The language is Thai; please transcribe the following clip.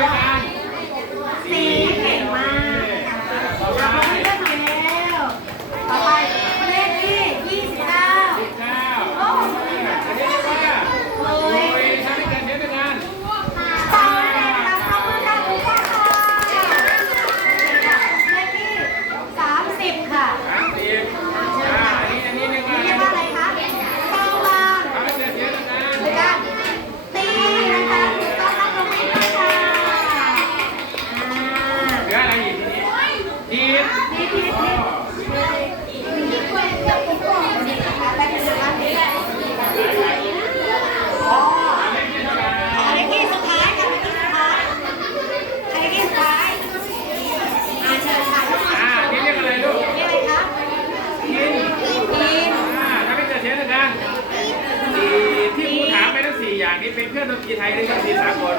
ด้วยนะ นี้เป็นเพื่องดนตรีไทยแรืองดนตรีสากล